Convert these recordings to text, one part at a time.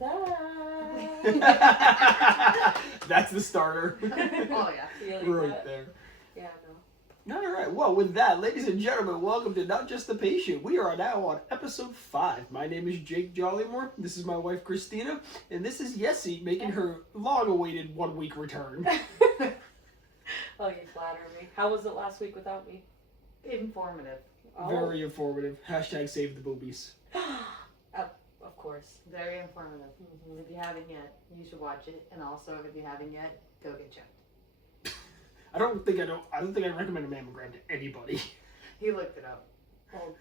that. That's the starter. Oh, yeah. Right there. Yeah, no. All right. Well, with that, ladies and gentlemen, welcome to Not Just the Patient. We are now on episode 5. My name is Jake Jollymore. This is my wife, Christina. And this is Yessie making her long-awaited 1-week return. Oh, you flatter me. How was it last week without me? Informative. Oh. Very informative. Hashtag save the boobies. Of course. Very informative. Mm-hmm. If you haven't yet, you should watch it. And also, if you haven't yet, go get checked. I don't think I recommend a mammogram to anybody. He looked it up.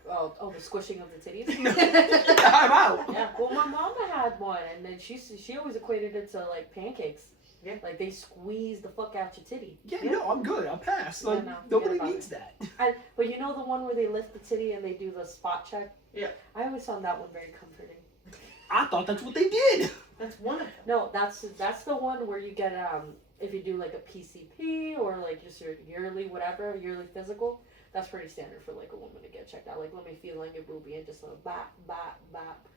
Oh, the squishing of the titties? I'm out. Yeah, well, my mama had one, and then she always equated it to, like, pancakes. Yeah. Like, they squeeze the fuck out your titty. Yeah, no, I'm good. I'll pass. Like, no, nobody needs that. But you know the one where they lift the titty and they do the spot check? Yeah. I always found that one very comforting. I thought that's what they did. That's one of them. No, that's the one where you get, if you do, like, a PCP or, like, just your yearly physical, that's pretty standard for, like, a woman to get checked out. Like, let me feel on your boobie and just a bop, bop, bop.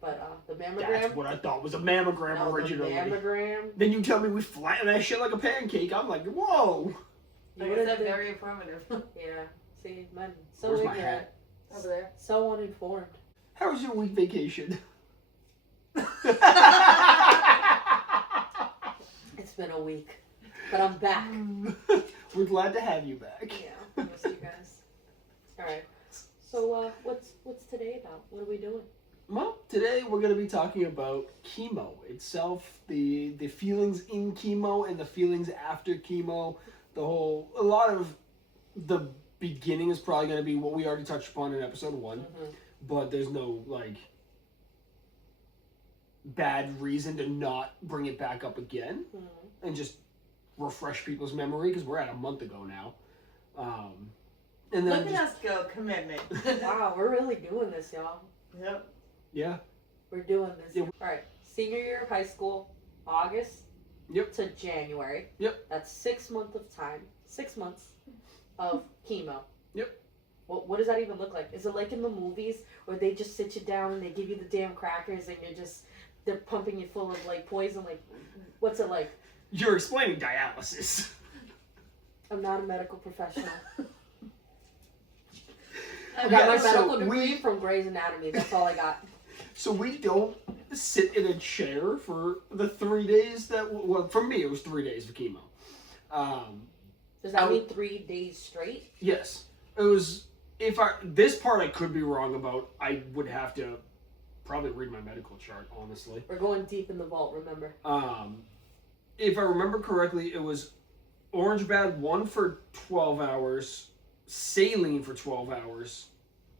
But the mammogram... That's what I thought was a mammogram originally. The mammogram... Then you tell me we flatten that shit like a pancake. I'm like, whoa. Like I said, very informative. Yeah. See, men, so Where's my ignorant. hat? Over there. So uninformed. How was your week vacation? It's been a week. But I'm back. We're glad to have you back. Yeah, I miss you guys. Alright. So, what's today about? What are we doing? Well, today we're going to be talking about chemo itself, the feelings in chemo and the feelings after chemo. A lot of the beginning is probably going to be what we already touched upon in episode 1, but there's no, like, bad reason to not bring it back up again and just refresh people's memory, because we're at a month ago now. And then Look at us go, commitment. Wow, we're really doing this, y'all. Yep. Yeah. We're doing this. Yeah. Alright, senior year of high school, August to January. Yep. That's 6 months of time. 6 months of chemo. Yep. What does that even look like? Is it like in the movies where they just sit you down and they give you the damn crackers and they're pumping you full of, like, poison? Like, what's it like? You're explaining dialysis. I'm not a medical professional. I got my medical degree from Grey's Anatomy. That's all I got. So we don't sit in a chair for the 3 days well, for me, it was 3 days of chemo. Does that mean 3 days straight? Yes. It was, this part I could be wrong about. I would have to probably read my medical chart, honestly. We're going deep in the vault, remember? If I remember correctly, it was orange bag 1 for 12 hours, saline for 12 hours,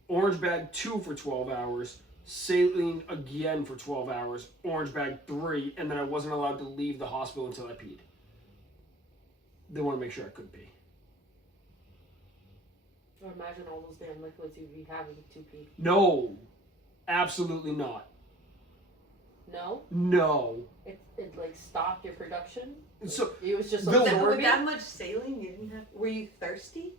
orange bag 2 for 12 hours, saline again for 12 hours, orange bag 3, and then I wasn't allowed to leave the hospital until I peed. They want to make sure I could pee. Or imagine all those damn liquids you'd be having to pee. No. Absolutely not. No? No. It like stopped your production? So it was just With absorbing? that much saline, you didn't have... Were you thirsty?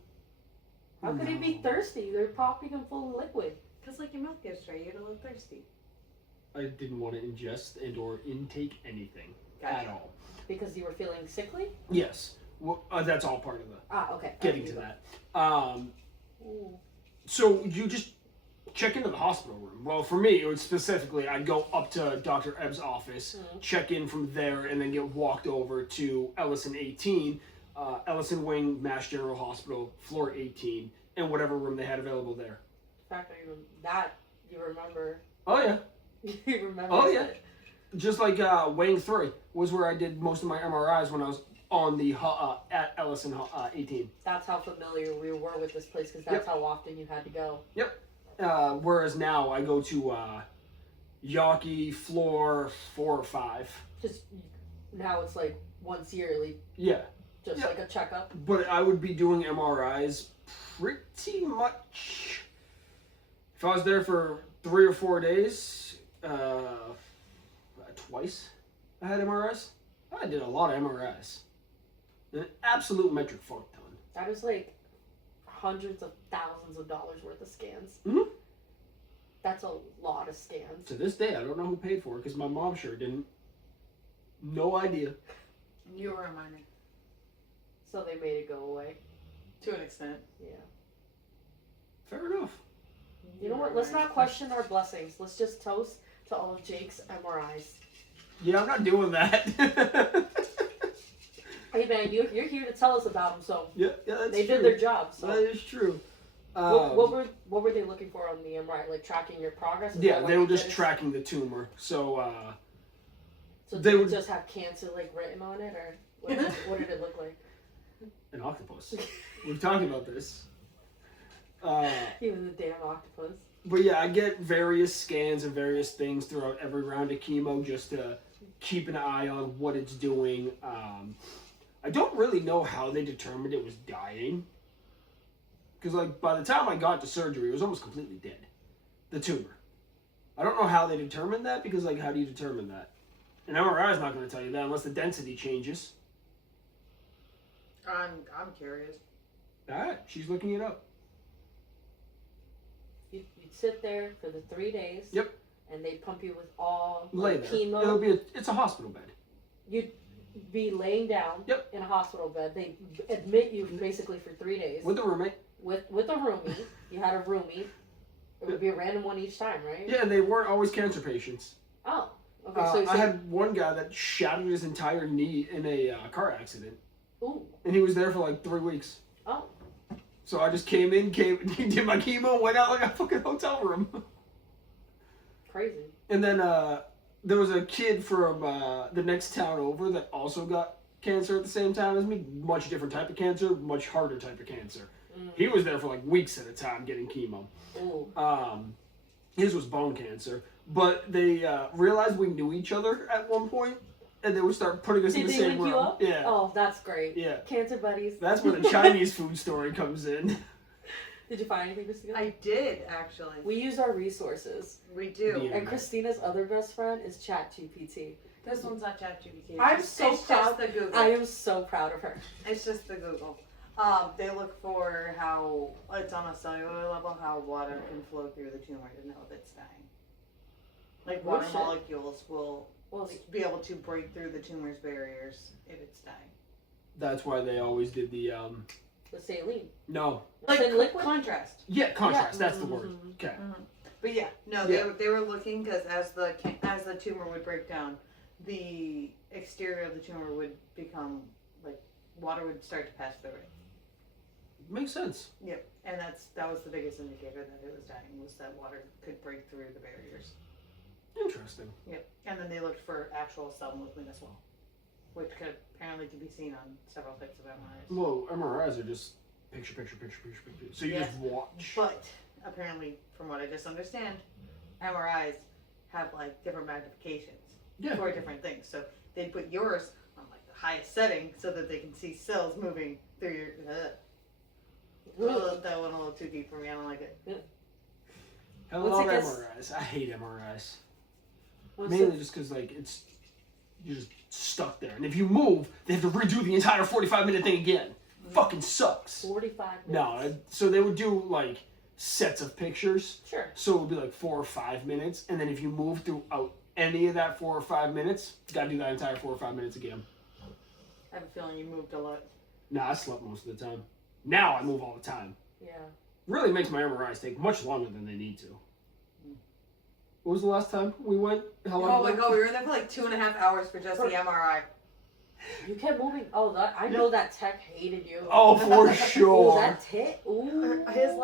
How could you be thirsty? They're popping them full of liquid. Because, like, your mouth gets dry, you're a little thirsty. I didn't want to ingest and or intake anything at all. Because you were feeling sickly? Yes. Well, that's all part of the Okay. getting to that. So you just check into the hospital room. Well, for me, it was specifically, I'd go up to Dr. Ebb's office, check in from there, and then get walked over to Ellison 18, Ellison Wing, Mass General Hospital, floor 18, and whatever room they had available there. In fact, you remember. Oh, yeah. You remember. Oh, yeah. Just like Wing 3 was where I did most of my MRIs when I was on the at Ellison 18. That's how familiar we were with this place, because that's how often you had to go. Yep. Whereas now I go to Yawkey floor 4 or 5. Just now it's like once yearly. Yeah. Just like a checkup. But I would be doing MRIs pretty much. If I was there for 3 or 4 days, twice I had MRIs. I did a lot of MRIs. An absolute metric fuck ton. That is like hundreds of thousands of dollars worth of scans. Mm-hmm. That's a lot of scans. To this day, I don't know who paid for it because my mom sure didn't. No idea. You were a minor. So they made it go away. To an extent. Yeah. Fair enough. You know what? Let's not question our blessings. Let's just toast to all of Jake's MRIs. Yeah, I'm not doing that. Hey man, you're here to tell us about them, so yeah, that's they true. did their job. So That is true. what were they looking for on the MRI? Like tracking your progress? Is Yeah, that they what were just did? tracking the tumor. So So they did it would- just have cancer like written on it, or what did it look like? an octopus. We've talked about this. Even the damn octopus. But yeah, I get various scans and various things throughout every round of chemo just to keep an eye on what it's doing. I don't really know how they determined it was dying. Because like by the time I got to surgery, it was almost completely dead. The tumor. I don't know how they determined that because like how do you determine that? An MRI is not going to tell you that unless the density changes. I'm curious. Alright, she's looking it up. You'd sit there for the 3 days. Yep. And they pump you with all Lay like, there. chemo. It's a hospital bed. You'd be laying down Yep. in a hospital bed. They admit you basically for 3 days. With a roommate. With a roomie. You had a roomie. It would be a random one each time, right? Yeah, and they weren't always cancer patients. Oh. Okay, so I had one guy that shattered his entire knee in a car accident. Ooh. And he was there for like 3 weeks. Oh. So I just came in, did my chemo, went out like a fucking hotel room. Crazy. And then there was a kid from the next town over that also got cancer at the same time as me. Much different type of cancer, much harder type of cancer. He was there for like weeks at a time getting chemo. Ooh. His was bone cancer. But they realized we knew each other at one point, and they would start putting us in Did the they same link room. you up? Yeah. Oh, that's great. Yeah. Cancer buddies. That's where the Chinese food story comes in. Did you find anything to steal? I did actually. We use our resources. We do. Yeah. And Christina's other best friend is ChatGPT. This one's not ChatGPT. I'm so it's proud. just the Google. I am so proud of her. It's just the Google. They look for how it's on a cellular level, how water can flow through the tumor to know if it's dying. Like Oh, water shit. molecules will Well, be able to break through the tumor's barriers if it's dying. That's why they always did the the saline. no. Like in liquid? contrast. Yeah, contrast. Yeah. That's the word. Mhm. Okay. But yeah, no, they were looking because as the tumor would break down, the exterior of the tumor would become like water would start to pass through it. Makes sense. Yep, and that was the biggest indicator that it was dying was that water could break through the barriers. Interesting. Yep, and then they looked for actual cell movement as well, which could apparently be seen on several types of MRIs. Well, MRIs are just picture. So you Yes. just watch. But apparently, from what I just understand, MRIs have like different magnifications Yeah. for different things. So they put yours on like the highest setting so that they can see cells moving through your. That went a little too deep for me. I don't like it. I What's love it gets- MRIs. I hate MRIs. What's Mainly just because like you're just stuck there, and if you move, they have to redo the entire 45-minute thing again. Fucking sucks. 45 minutes. No, so they would do like sets of pictures. Sure. So it would be like 4 or 5 minutes, and then if you move throughout any of that 4 or 5 minutes, you gotta do that entire 4 or 5 minutes again. I have a feeling you moved a lot. Nah, I slept most of the time. Now I move all the time. Yeah. Really makes my MRIs take much longer than they need to. What was the last time we went? How long? Oh my god, we were in there for like 2.5 hours for just the MRI. You kept moving. Oh, I know that tech hated you. Oh, for Oh, sure. that tit. Ooh. His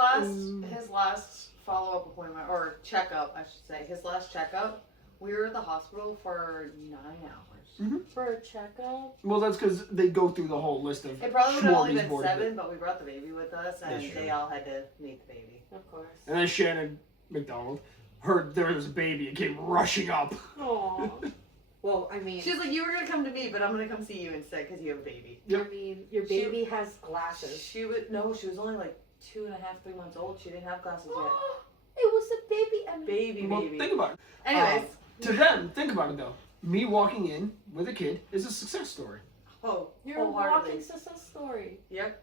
last follow-up appointment or checkup, I should say. His last checkup, we were at the hospital for 9 hours. For a checkup. Well, that's because they go through the whole list of. It probably would have only been smorgasbord 7, but we brought the baby with us, and That's true. they all had to meet the baby. Of course. And then Shannon McDonald heard there was a baby and came rushing up. Aw. Well, I mean, She's like, you were gonna come to me, but I'm gonna come see you instead because you have a baby. I mean, your baby has glasses. She was only like 2.5, 3 months old. She didn't have glasses yet. It was a baby. I mean, Baby. Well, think about it. Anyways, To them, think about it though. Me walking in with a kid is a success story. oh, you're a wholeheartedly. walking success story. Yep.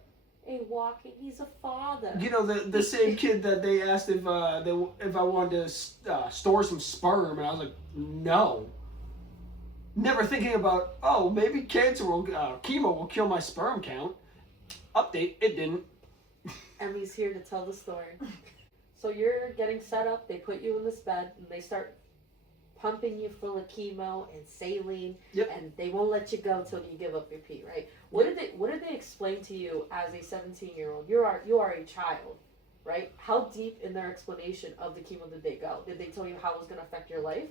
a walking. He's a father. You know, the same kid that they asked if I wanted to store some sperm, and I was like, no. Never thinking about, oh, maybe chemo will kill my sperm count. Update, it didn't. Emmy's here to tell the story. So you're getting set up. They put you in this bed, and they start pumping you full of chemo and saline, Yep. and they won't let you go till you give up your pee, right? What did they explain to you as a 17-year-old? You are a child, right? How deep in their explanation of the chemo did they go? Did they tell you how it was going to affect your life?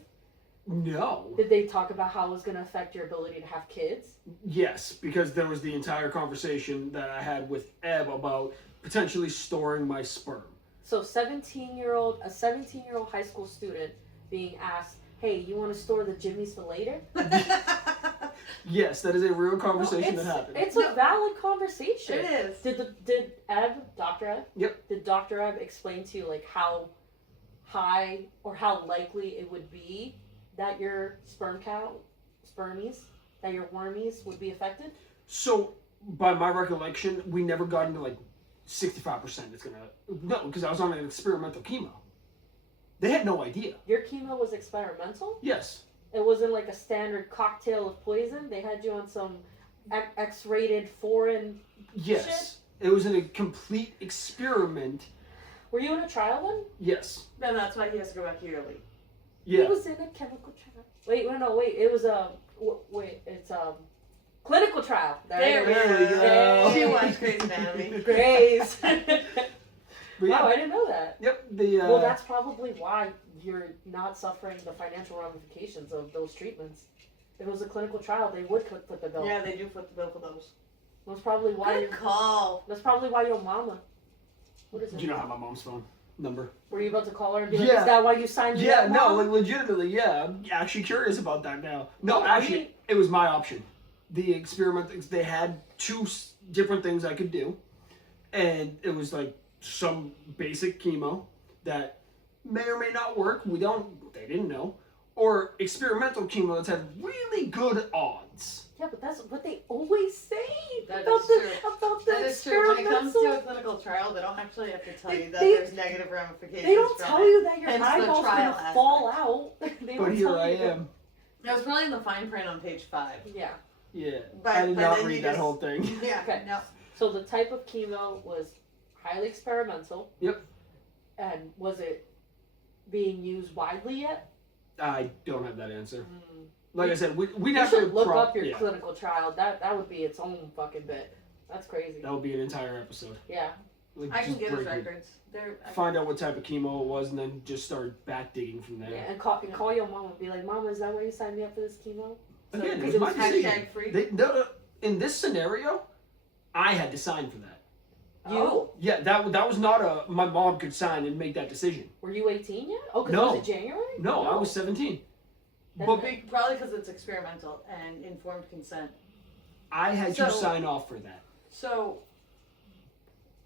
No. Did they talk about how it was going to affect your ability to have kids? Yes, because there was the entire conversation that I had with Eb about potentially storing my sperm. So a 17-year-old high school student being asked, hey, you want to store the jimmies for later? Yes, that is a real conversation No, that happened. It's a valid conversation. It is. Did Dr. Eb? Yep. Did Dr. Eb explain to you like how high or how likely it would be that your spermies, that your wormies would be affected? So, by my recollection, we never got into like 65%. No, because I was on an experimental chemo. They had no idea. Your chemo was experimental? Yes. It wasn't like a standard cocktail of poison? They had you on some X-rated foreign Yes. It was in a complete experiment. Were you in a trial then? Yes. Then that's why he has to go back yearly. Yeah. He was in a chemical trial. Wait, it was it's a clinical trial. There we go. Hey. She watched Grey's Anatomy. Grace. But yeah. Wow, I didn't know that. Yep. Well, that's probably why you're not suffering the financial ramifications of those treatments. If it was a clinical trial, they would foot the bill. Yeah, they do foot the bill for those. That's probably why. Good call. That's probably why your mama. What is it? Do you know how my mom's phone number? Were you about to call her and be like, Yeah. "Is that why you signed me Yeah, up, no, Mom?" like legitimately, yeah. I'm actually curious about that now. No, Oh, actually, really? it was my option. The experiment, they had two different things I could do, and it was like some basic chemo that may or may not work. They didn't know, or experimental chemo that's had really good odds. Yeah, but that's what they always say That about is the true. about the That is true. When it comes to a experimental. clinical trial, they don't actually have to tell you that They- there's negative ramifications. They don't from tell it. you that your Hence the eyeball's trial gonna fall out. They But don't here tell I you that- am. It was probably in the fine print on page 5. Yeah. Yeah, But- I did but not then read you that just- whole thing. Yeah. Okay. No. So the type of chemo was highly experimental. Yep. And was it being used widely yet? I don't have that answer. Mm. Like I said, we'd You have to should look up your yeah, clinical trial. That would be its own fucking bit. That's crazy. that would be an entire episode. Yeah. Like, I can just get his break it. records. Find out what type of chemo it was, and then just start back digging from there. Yeah. And call your mom and be like, "Mama, is that why you signed me up for this chemo?" So, Again, it because was my hashtag decision. free. No, in this scenario, I had to sign for that. You Oh. Yeah, that was not my mom could sign and make that decision. were you 18 yet? Oh, because No. it was in January. No, I was 17. Then- But Probably because it's experimental and informed consent. I had to So- sign off for that. So,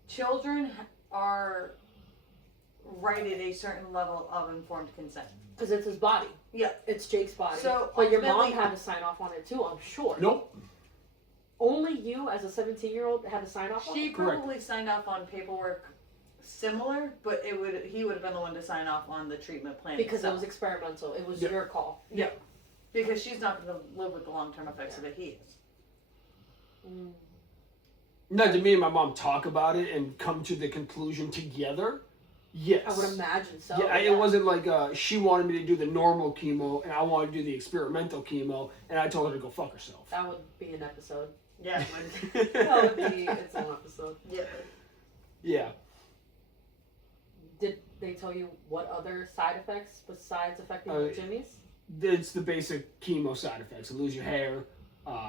children are rated a certain level of informed consent. Because it's his body. Yeah. It's Jake's body. So, but your mom ultimately- had to sign off on it too, I'm sure. Nope. Only you, as a 17-year-old, had to sign off on She it? Correct. probably signed off on paperwork similar, but he would have been the one to sign off on the treatment plan Because it itself. was experimental. It was Yeah. your call. Because she's not going to live with the long-term effects of it. He is. Mm. Now, did me and my mom talk about it and come to the conclusion together? Yes. I would imagine so. Yeah, it wasn't like she wanted me to do the normal chemo and I wanted to do the experimental chemo, and I told her to go fuck herself. That would be an episode. Yeah. That would be its own episode. Yeah. Yeah. Did they tell you what other side effects besides affecting the jimmies? It's the basic chemo side effects. You lose your hair,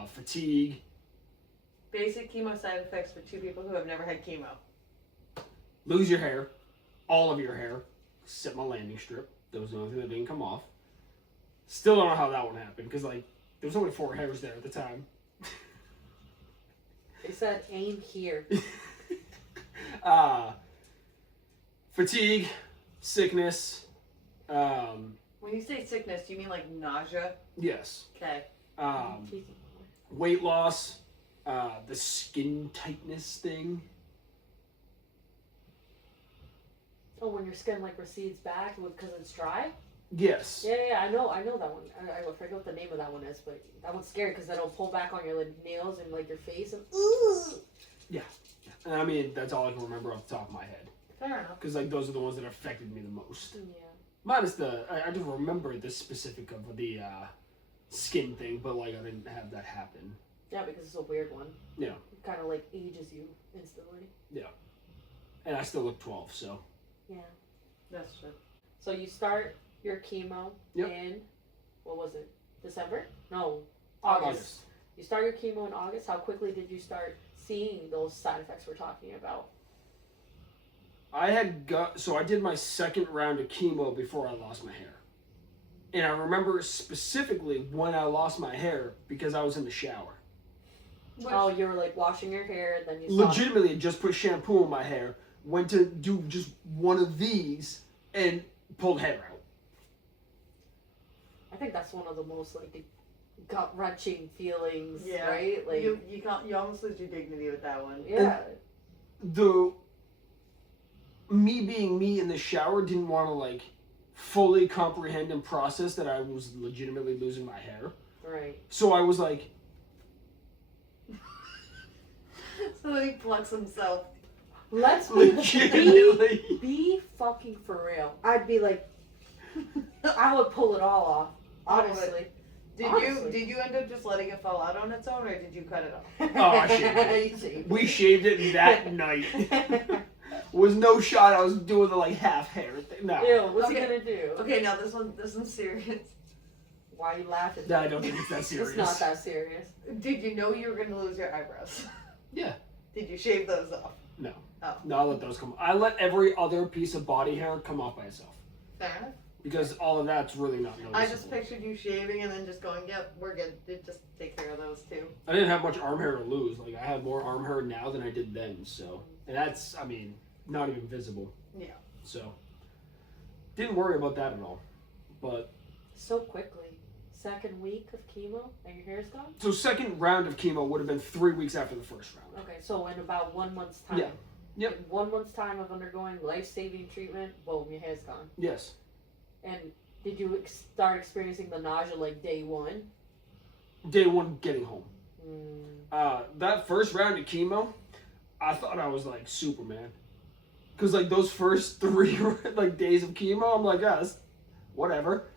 fatigue. Basic chemo side effects for 2 people who have never had chemo. Lose your hair. All of your hair. Except my landing strip. That was the only thing that didn't come off. Still don't know how that one happened, because like there was only 4 hairs there at the time. They said aim here. Fatigue, sickness, When you say sickness, do you mean like nausea? yes. Okay. Weight loss, the skin tightness thing. Oh, when your skin like recedes back because it's dry. Yes. Yeah, I know that one. I forget what the name of that one is, but that one's scary because it'll pull back on your like nails and like your face and. Ooh. Yeah. And I mean, that's all I can remember off the top of my head. Fair enough. Because like those are the ones that affected me the most. Yeah. Minus I do remember the specific of the skin thing, but like I didn't have that happen. Yeah, because it's a weird one. Yeah. It kind of like ages you instantly. Yeah. And I still look 12, so. Yeah. That's true. So you start your chemo in, what was it, December? No, August. You start your chemo in August. How quickly did you start seeing those side effects we're talking about? I did my second round of chemo before I lost my hair. And I remember specifically when I lost my hair because I was in the shower. Oh, you were like washing your hair and then you Legitimately just put shampoo in my hair, went to do just one of these and pulled hair out. I think that's one of the most like gut-wrenching feelings, Yeah. right? Like you almost lose your dignity with that one. yeah. Me being me in the shower didn't want to like fully comprehend and process that I was legitimately losing my hair. Right. So I was like, So then he plucks himself. Let's legitimately. be fucking for real. I'd be like, I would pull it all off. Honestly. Did you end up just letting it fall out on its own, or did you cut it off? Oh, I shaved it. We shaved it that night. Was no shot. I was doing the like half hair thing. No. Ew, what's he gonna do? Okay, now this one's serious. Why are you laughing? No, I don't think it's that serious. It's not that serious. Did you know you were gonna lose your eyebrows? Yeah. Did you shave those off? No. Oh. No, I let those come. I let every other piece of body hair come off by itself. Fair enough. Because all of that's really not noticeable. I just pictured you shaving and then just going, yep, we're good. Just take care of those too. I didn't have much arm hair to lose. Like, I have more arm hair now than I did then, so. And that's, I mean, not even visible. Yeah. So. Didn't worry about that at all. But. So quickly. Second week of chemo and your hair's gone? So, second round of chemo would have been 3 weeks after the first round. Okay, so in about 1 month's time. Yeah. Yep. In 1 month's time of undergoing life-saving treatment, boom, your hair's gone. Yes. And did you start experiencing the nausea like day one? Day one getting home. Mm. That first round of chemo, I thought I was like Superman. Because like those first 3 like days of chemo, I'm like, that's whatever.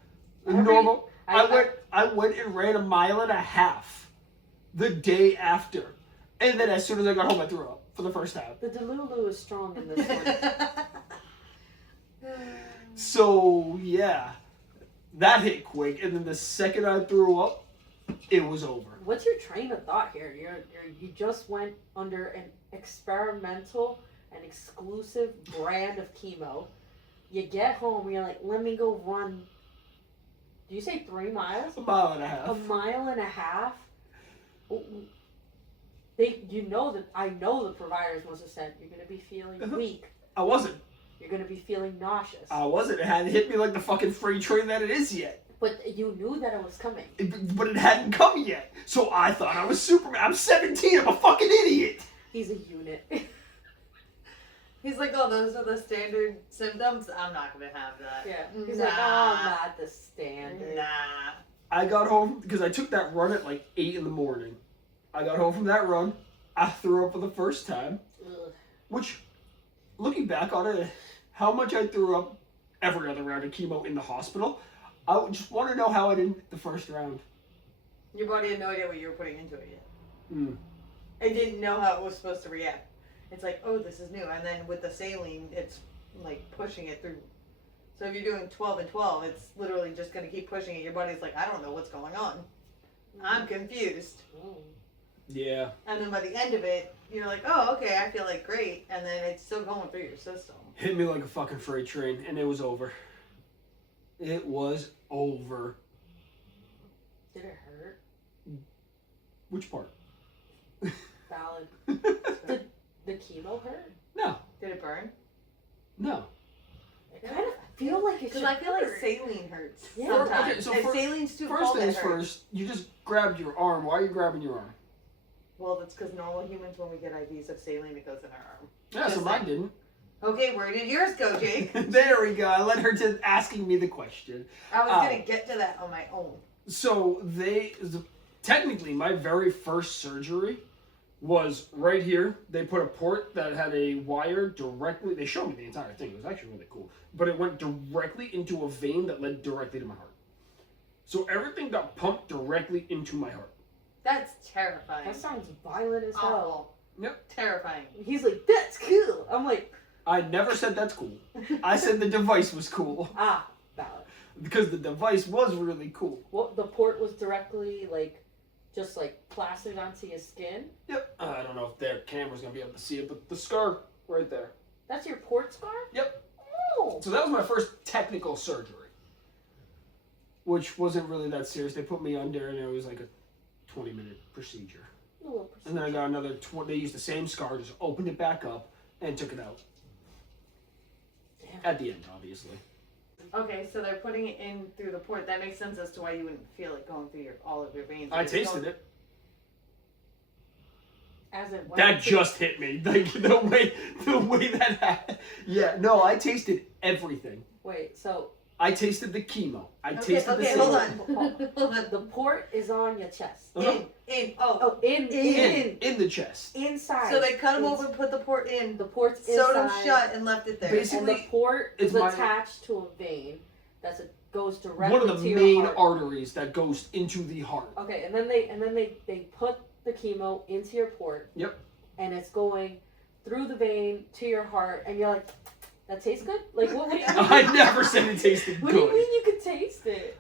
Normal. I went and ran 1.5 miles the day after. And then as soon as I got home, I threw up for the first time. The Delulu is strong in this one. So, yeah. That hit quick. And then the second I threw up, it was over. What's your train of thought here? You just went under an experimental and exclusive brand of chemo. You get home, you're like, let me go run. Do you say 3 miles? 1.5 miles. 1.5 miles? I know the providers must have said, you're going to be feeling weak. I wasn't. You're going to be feeling nauseous. I wasn't. It hadn't hit me like the fucking freight train that it is yet. But you knew that it was coming. But it hadn't come yet. So I thought I was Superman. I'm 17. I'm a fucking idiot. He's a unit. He's like, oh, those are the standard symptoms? I'm not going to have that. Yeah. He's like, oh, I'm not the standard. Nah. I got home, because I took that run at like 8 in the morning. I got home from that run. I threw up for the first time. Ugh. Which, looking back on it, how much I threw up every other round of chemo in the hospital, I would just want to know how I didn't the first round. Your body had no idea what you were putting into it yet. Mm. It didn't know how it was supposed to react. It's like, oh, this is new. And then with the saline, it's like pushing it through. So if you're doing 12 and 12, it's literally just going to keep pushing it. Your body's like, I don't know what's going on. I'm confused. Mm. Yeah. And then by the end of it, you're like, oh, okay, I feel like great. And then it's still going through your system. Hit me like a fucking freight train, and it was over. It was over. Did it hurt? Which part? Valid. Did the chemo hurt? No. Did it burn? No. I kind of feel like it should Because I feel like hurt. saline hurts. Yeah. Sometimes. Okay, so if saline's too First cold, things it hurts. first, you just grabbed your arm. Why are you grabbing your arm? Well, that's because normal humans, when we get IVs of saline, it goes in our arm. Yeah, so Just mine like- didn't. Okay, where did yours go, Jake? There we go. I led her to asking me the question. I was going to get to that on my own. So technically, my very first surgery was right here. They put a port that had a wire directly. They showed me the entire thing. It was actually really cool. But it went directly into a vein that led directly to my heart. So everything got pumped directly into my heart. That's terrifying. That sounds violent as hell. Awful. Yep. Terrifying. He's like, that's cool. I'm like, I never said that's cool. I said the device was cool. valid. Because the device was really cool. Well, the port was directly, like, just, like, plastered onto your skin. Yep. I don't know if their camera's going to be able to see it, but the scar right there. That's your port scar? Yep. Oh. So that was my first technical surgery. Which wasn't really that serious. They put me under and it was like a 20-minute procedure. A little procedure. And then I got another, they used the same scar, just opened it back up and took it out. Damn. At the end, obviously. Okay, so they're putting it in through the port. That makes sense as to why you wouldn't feel it going through all of your veins. I tasted it. As it went That to- just hit me. Like the way that happened. Yeah, no, I tasted everything. Wait, so I tasted the chemo. I Okay, tasted the hold saline. on. Hold on. the port is on your chest. Uh-huh. Oh, in the chest. inside. So they cut them open, put the port in, The port's sewed them inside. shut, and left it there. Basically, And the port it's is my- attached to a vein goes directly One of the to main your heart. arteries that goes into the heart. Okay, and then they put the chemo into your port. Yep. And it's going through the vein to your heart, and you're like, that tastes good? Like what do you mean? I never said it tasted What good. do you mean you could taste it?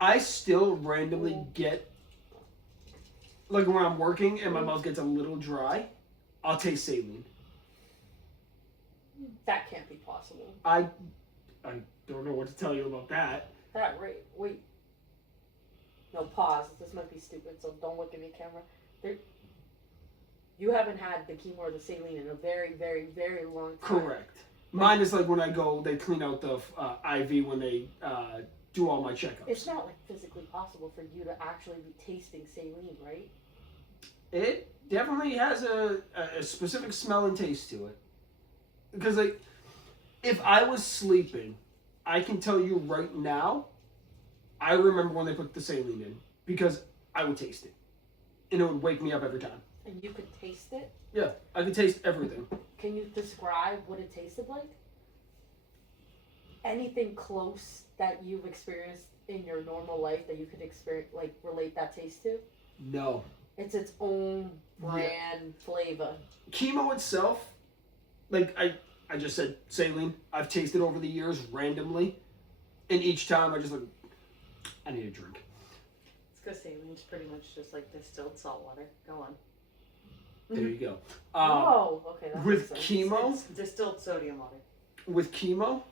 I still randomly get, like when I'm working and my mouth gets a little dry, I'll taste saline. That can't be possible. I don't know what to tell you about that. That right? Wait. No, pause. This might be stupid, so don't look at me, camera. You haven't had the chemo or the saline in a very, very, very long time. Correct. Mine is like when I go, they clean out the IV when they do all my checkups. It's not like physically possible for you to actually be tasting saline, right? It definitely has a specific smell and taste to it. Because like, if I was sleeping, I can tell you right now, I remember when they put the saline in because I would taste it, and it would wake me up every time. And you could taste it? Yeah, I could taste everything. Can you describe what it tasted like? Anything close that you've experienced in your normal life that you could experience, like relate that taste to? No. It's its own brand flavor. Chemo itself, like I just said saline, I've tasted over the years randomly, and each time I just like, I need a drink. It's because saline's pretty much just like distilled salt water. Go on. There you go. Oh, okay. That With makes sense. chemo, It's distilled sodium water. with chemo,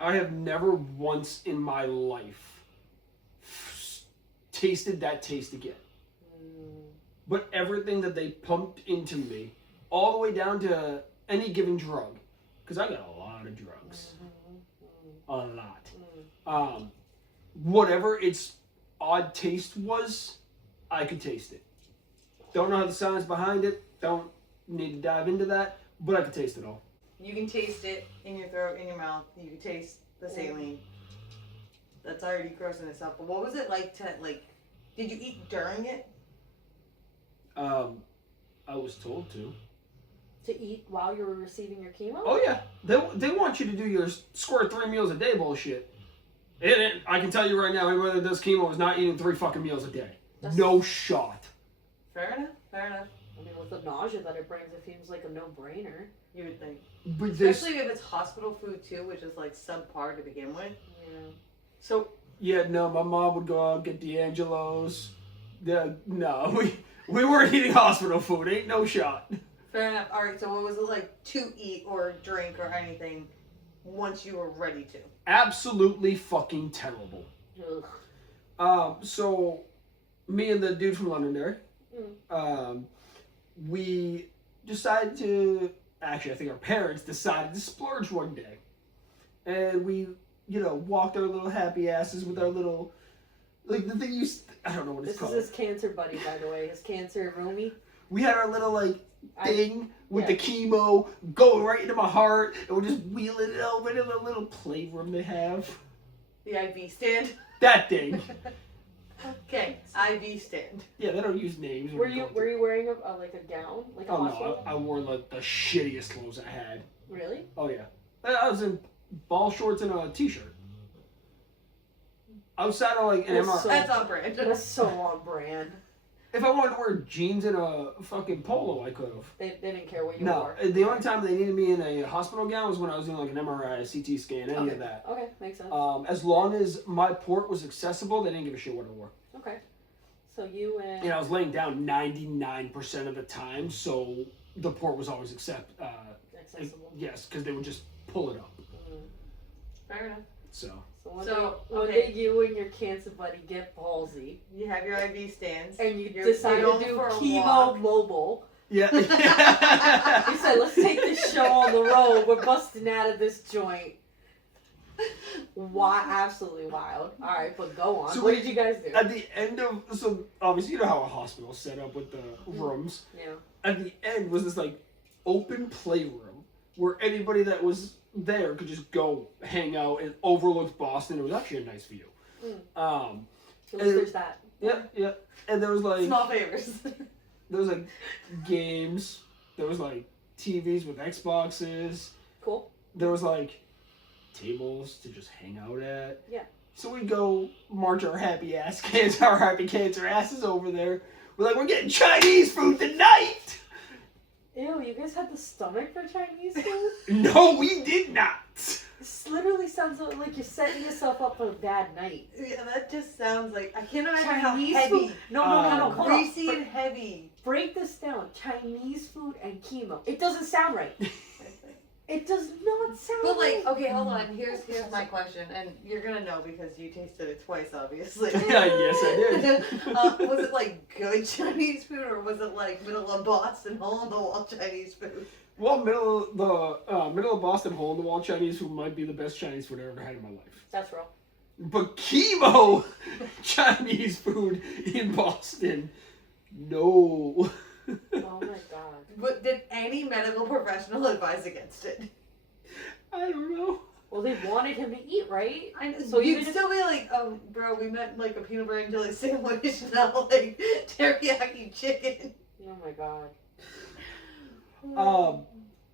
I have never once in my life tasted that taste again. But everything that they pumped into me, all the way down to any given drug, because I got a lot of drugs, a lot. Whatever its odd taste was, I could taste it. Don't know how the science behind it. Don't need to dive into that, but I could taste it all. You can taste it in your throat, in your mouth. You can taste the saline. That's already gross in itself. But what was it like to, like, did you eat during it? I was told to. To eat while you were receiving your chemo? Oh yeah, they want you to do your squirt 3 meals a day bullshit. I can tell you right now, anybody that does chemo is not eating 3 fucking meals a day. No shot. Fair enough. Fair enough. I mean, with the nausea that it brings, it seems like a no-brainer. You would think. But this, Especially if it's hospital food too, which is like subpar to begin with. Yeah. So yeah, no, my mom would go out, get D'Angelo's. No, we weren't eating hospital food. Ain't no shot. fair enough. All right. So what was it like to eat or drink or anything once you were ready to? Absolutely fucking terrible. Ugh. So me and the dude from Londonderry, we decided to, actually I think our parents decided to splurge one day. And we, walked our little happy asses with our little, like the thing I don't know what it's This called. is his cancer buddy, by the way. His cancer roomie. We had our little thing with the chemo going right into my heart, and we're just wheeling it over to the little playroom they have. The IV stand. That thing. Okay, IV stand. Yeah, they don't use names. Were you wearing a like a gown, like a Oh hospital? no, I wore like the shittiest clothes I had. Really? Oh yeah, I was in ball shorts and a t-shirt. Outside of like an MRI. That's on brand. That's so on brand. If I wanted to wear jeans and a fucking polo, I could have. They didn't care what you No, wore. the only time they needed me in a hospital gown was when I was doing like an MRI, a CT scan, any of that. Okay, makes sense. As long as my port was accessible, they didn't give a shit what I wore. Okay. So you and... And I was laying down 99% of the time, so the port was always accessible. Yes, because they would just pull it up. Fair enough. So One day you and your cancer buddy get ballsy. You have your IV stands. And you You're decide to going do for a chemo walk. mobile. yeah. You said, let's take this show on the road. We're busting out of this joint. Why? Absolutely wild. All right, but go on. So what did you guys do? At the end of obviously you know how a hospital's set up with the rooms. Yeah. At the end was this like open playroom where anybody that was there could just go hang out and overlooked Boston. It was actually a nice view. At least there's that. Yeah. And there was like Small favors. there was like games. There was like TVs with Xboxes. Cool. There was like tables to just hang out at. Yeah. So we go march our happy cancer asses over there. We're like, we're getting Chinese food tonight. Ew, you guys had the stomach for Chinese food? No, we did not. This literally sounds like you're setting yourself up for a bad night. Yeah, that just sounds like I can't imagine Chinese how heavy. food? No, hold on. Greasy and heavy. Break this down. Chinese food and chemo. It doesn't sound right. It does not sound But right. like, okay, hold on. Here's my question, and you're gonna know because you tasted it twice, obviously. Yeah, yes, I did. Was it like good Chinese food, or was it like middle of Boston, hole in the wall Chinese food? Well, middle of Boston hole in the wall Chinese food might be the best Chinese food I ever had in my life. That's wrong. But chemo Chinese food in Boston, no. Oh my god. But did any medical professional advise against it? I don't know. Well, they wanted him to eat, right? I know. So So you'd even if- still be like, oh, bro, we meant like a peanut butter and jelly sandwich, not like teriyaki chicken. Oh my god.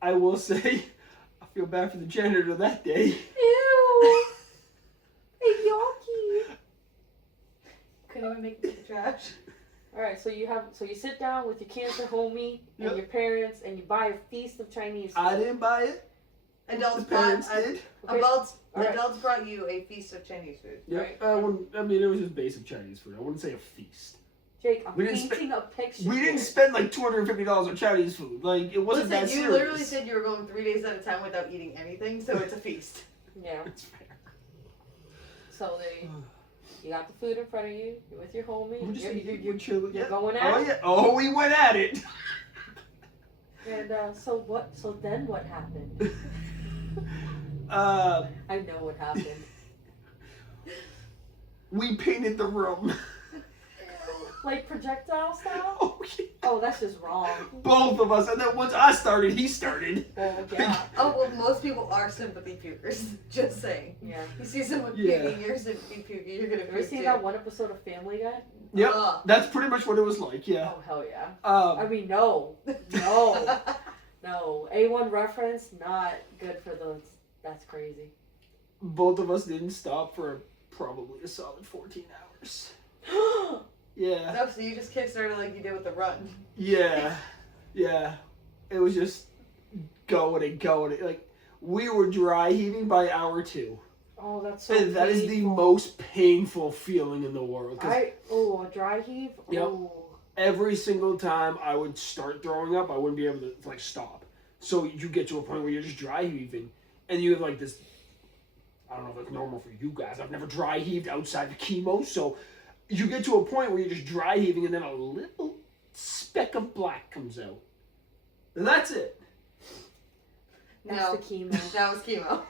I will say, I feel bad for the janitor that day. Ew. Hey, yucky. Couldn't even make it to the trash. All right, so you sit down with your cancer homie and Yep. your parents, and you buy a feast of Chinese food. I didn't buy it. Adults The parents brought, did. Okay. adults, All right. adults brought you a feast of Chinese food. Yeah, Right. I mean, it was just basic Chinese food. I wouldn't say a feast. Jake, I'm We didn't painting a picture. We didn't here. spend like $250 on Chinese food. Like, it wasn't Listen, that you serious. literally said you were going 3 days at a time without eating anything, so it's a feast. Yeah. It's fair. So you got the food in front of you. You're with your homie. We're just You're chilling. you're Yeah. going Oh out. yeah. Oh, we went at it. And so then what happened? I know what happened. We painted the room. Like projectile style? Oh, yeah. Oh, that's just wrong. Both of us, and then once I started, he started. Well, yeah. Oh, well, most people are sympathy pukers. Just saying. Yeah. You see someone Yeah. puking, you're sympathy puker, you're gonna Ever puke seen too. that one episode of Family Guy? Yep. Ugh. That's pretty much what it was like. Yeah. Oh hell yeah. I mean no. No. No. A1 reference, not good for those. That's crazy. Both of us didn't stop for probably a solid 14 hours. Yeah. No, so you just kickstarted like you did with the run. Yeah. Yeah. It was just going and going. Like, we were dry heaving by hour 2. Oh, that's so And that is the painful. most painful feeling in the world. 'Cause a dry heave? Yep. Oh. every single time I would start throwing up, I wouldn't be able to, like, stop. So you get to a point where you're just dry heaving. And you have, like, this... I don't know if it's normal for you guys. I've never dry heaved outside of chemo. So you get to a point where you're just dry heaving and then a little speck of black comes out. And that's it. That's No. the chemo. That was chemo.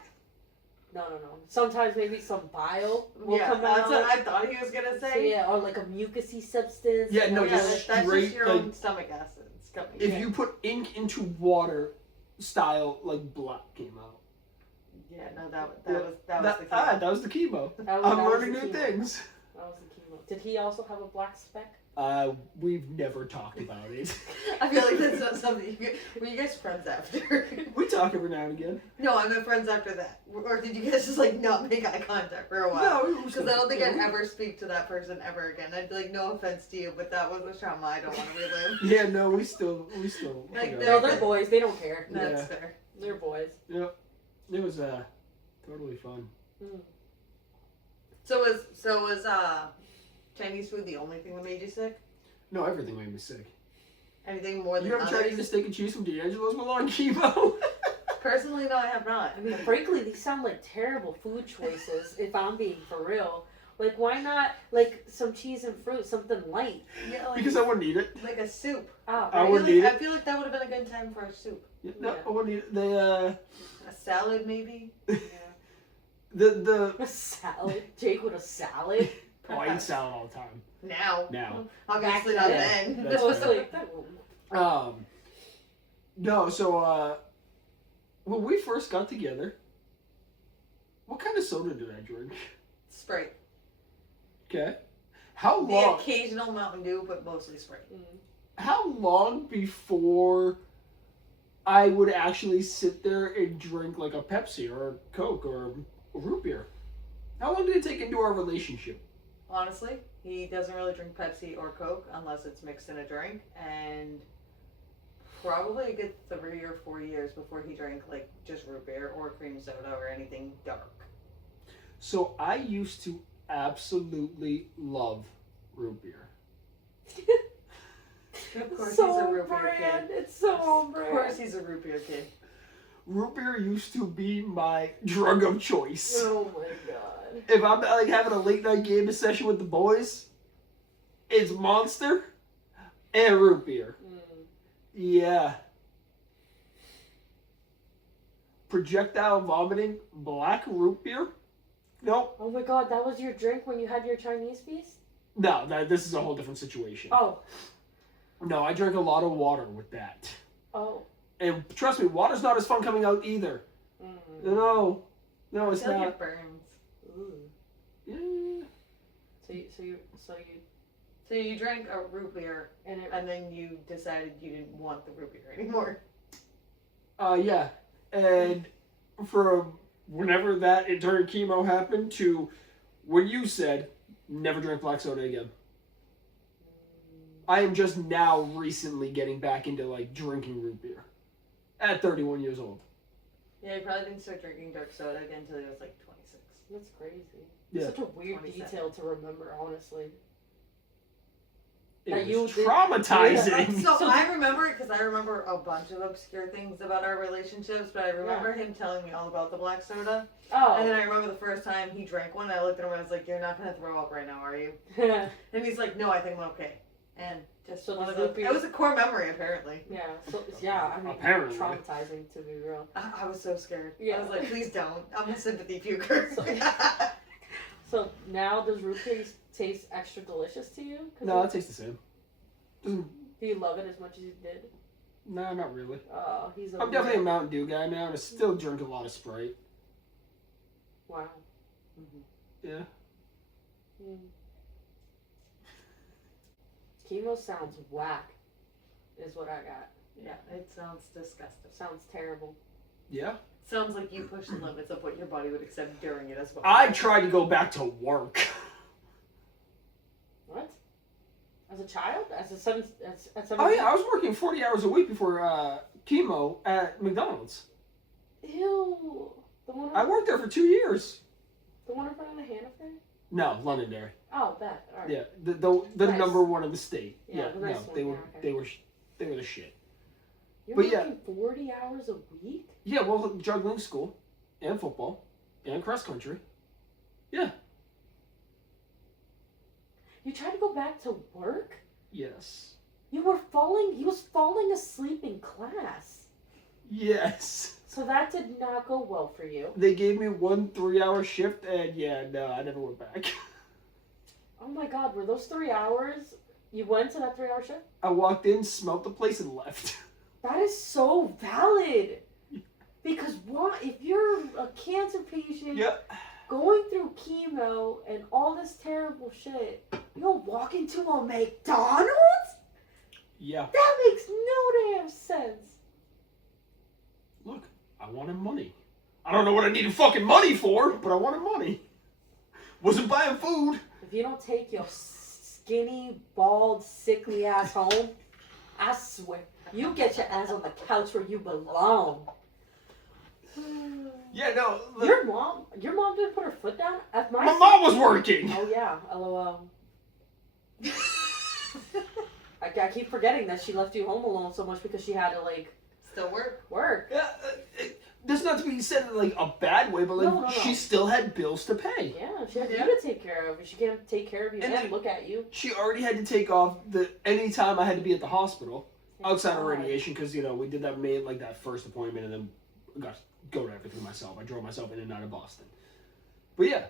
No. Sometimes maybe some bile will Yeah, come that's out. what I thought he was gonna So, say. yeah, or like a mucusy substance. Yeah, no, Yeah, just that's straight, just your like- own stomach acids. coming. If you put ink into water, style like black came out. Yeah, no, that was the That was the chemo. That was- I'm that was learning the new chemo. things. That was the chemo. Did he also have a black speck? We've never talked about it. I feel like that's not something were you guys friends after? We talk every now and again. No, I meant friends after that. Or did you guys just like not make eye contact for a while? No, Because I don't think I'd ever speak to that person ever again. I'd be like, no offense to you, but that was a trauma I don't want to relive. Yeah, no, we still. Like, you know. No, they're boys. They don't care. That's Yeah. fair. They're boys. Yep. It was totally fun. Mm. So was Chinese food the only thing that made you sick? No, everything made me sick. Anything more than You ever tried others? eating a steak and cheese from D'Angelo's while on chemo? Personally, no, I have not. I mean, frankly, these sound like terrible food choices. If I'm being for real, like, why not like some cheese and fruit, something light? Yeah, like, Because I wouldn't eat it. like a soup. Oh, I right. wouldn't eat I it. feel like that would have been a good time for a soup. Yeah, no, Yeah. I wouldn't eat it. They A salad, maybe. Yeah. the A salad, Jake with a salad. oh, I eat salad all the time. Now. Now. Obviously Back not then. then. That's It was fair. like, No, so when we first got together, what kind of soda did I drink? Sprite. Okay. How The long? occasional Mountain Dew, but mostly Sprite. How long before I would actually sit there and drink like a Pepsi or a Coke or a root beer? How long did it take into our relationship? Honestly, he doesn't really drink Pepsi or Coke unless it's mixed in a drink, and probably a good 3 or 4 years before he drank like just root beer or cream soda or anything dark. So I used to absolutely love root beer. Of course, so he's a root beer brand. kid. It's so on Of brand. course, he's a root beer kid. Root beer used to be my drug of choice. Oh my god. If I'm like having a late night gaming session with the boys, it's Monster and root beer. Yeah. Projectile vomiting, black root beer? Nope. Oh my god, that was your drink when you had your Chinese feast? No, this is a whole different situation. Oh. No, I drank a lot of water with that. Oh. And trust me, water's not as fun coming out either. No, it's I feel like not. it burns. Ooh. Yeah. So you drank a root beer, And it, and then you decided you didn't want the root beer anymore. Yeah. And from whenever that during chemo happened to when you said never drink black soda again. I am just now recently getting back into like drinking root beer at 31 years old. Yeah, he probably didn't start drinking dark soda again until he was like 26. that's crazy. Yeah. Such a weird 27. detail to remember, honestly. It That was you did- traumatizing. So So- I remember it because I remember a bunch of obscure things about our relationships, but I remember him telling me all about the black soda. Oh. And then I remember the first time he drank one, and I looked at him and I was like, "You're not gonna throw up right now, are you?" And he's like, "No, I think I'm okay." And just So one the of those. root beer- It was a core memory, apparently. I mean, Apparently. traumatizing to be real. I was so scared. Yeah. I was like, "Please don't. I'm a sympathy puker." So now does root beer taste extra delicious to you? 'Cause No, it tastes the same. Doesn't, do you love it as much as you did? no, not really. Oh, he's a I'm definitely a Mountain Dew guy now, and I still drink a lot of Sprite. Wow. Yeah. Mm. Chemo sounds whack, is what I got. Yeah, it sounds disgusting. Sounds terrible. Yeah. Sounds like you push the limits of what your body would accept during it as well. I tried to go back to work. What? As a child? At 17? Oh yeah, I was working 40 hours a week before chemo at McDonald's. Ew. The one. I worked there for 2 years. The one in front of the Hannah Fair? No, Londonderry. Oh, that. All right. Yeah, the Nice. number one in the state. Yeah, Yeah, the nice no, one, they yeah, were okay. they were the shit. You're But yeah. working 40 hours a week? Yeah, well, juggling school and football and cross country. Yeah. You tried to go back to work? Yes. He was falling asleep in class. Yes. So that did not go well for you. They gave me 1 3-hour shift, and yeah, no, I never went back. Oh my god, were those 3 hours You went to that 3-hour shift? I walked in, smelled the place, and left. That is so valid. Because what if you're a cancer patient going through chemo and all this terrible shit, you'll walk into a McDonald's? Yeah. That makes no damn sense. Look, I wanted money. I don't know what I needed fucking money for, but I wanted money. Wasn't buying food. If you don't take your skinny, bald, sickly ass home, I swear, you get your ass on the couch where you belong. Yeah, no. Your mom didn't put her foot down at My mom was working. Oh yeah, LOL. I keep forgetting that she left you home alone so much because she had to like Still work. work. That's not to be said in like a bad way, but like No. she still had bills to pay. Yeah, she had you to take care of. She can't take care of you and look at you. She already had to take off any time I had to be at the hospital outside of God. radiation because we did that first appointment and then got to go to everything myself. I drove myself in and out of Boston. But yeah.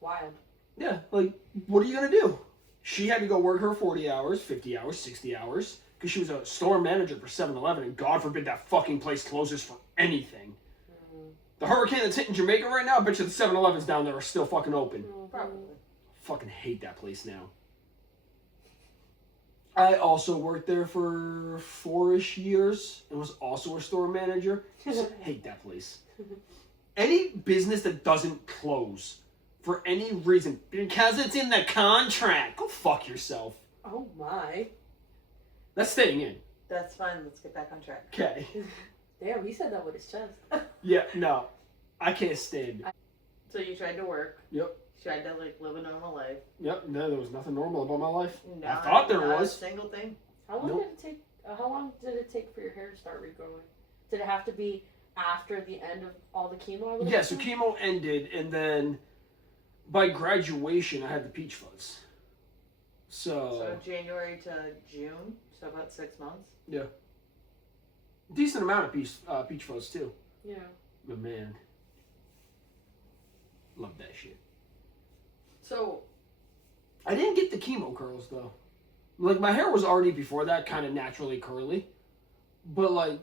Wild. Yeah, like, what are you going to do? She had to go work her 40 hours, 50 hours, 60 hours, because she was a store manager for 7-Eleven, and God forbid that fucking place closes for anything. The hurricane that's hitting Jamaica right now, I bet you the 7-Elevens down there are still fucking open. Probably. Fucking hate that place now. I also worked there for 4-ish years and was also a store manager. Hate that place. Any business that doesn't close for any reason, because it's in the contract, go fuck yourself. Oh my. That's staying in. That's fine. Let's get back on track. Okay. Damn, he said that with his chest. Yeah, no. I can't stand it. So you tried to work. Yep. Tried to like live a normal life. Yep, no, there was nothing normal about my life. No, I thought there not was. a single thing. How long Nope. did it take? How long did it take for your hair to start regrowing? Did it have to be after the end of all the chemo? I would Yeah, so assume? chemo ended, and then by graduation, I had the peach fuzz. So January to June, so about 6 months. Decent amount of peach fuzz, too. Yeah. But man, love that shit. So I didn't get the chemo curls, though. Like, my hair was already before that kind of naturally curly. But, like,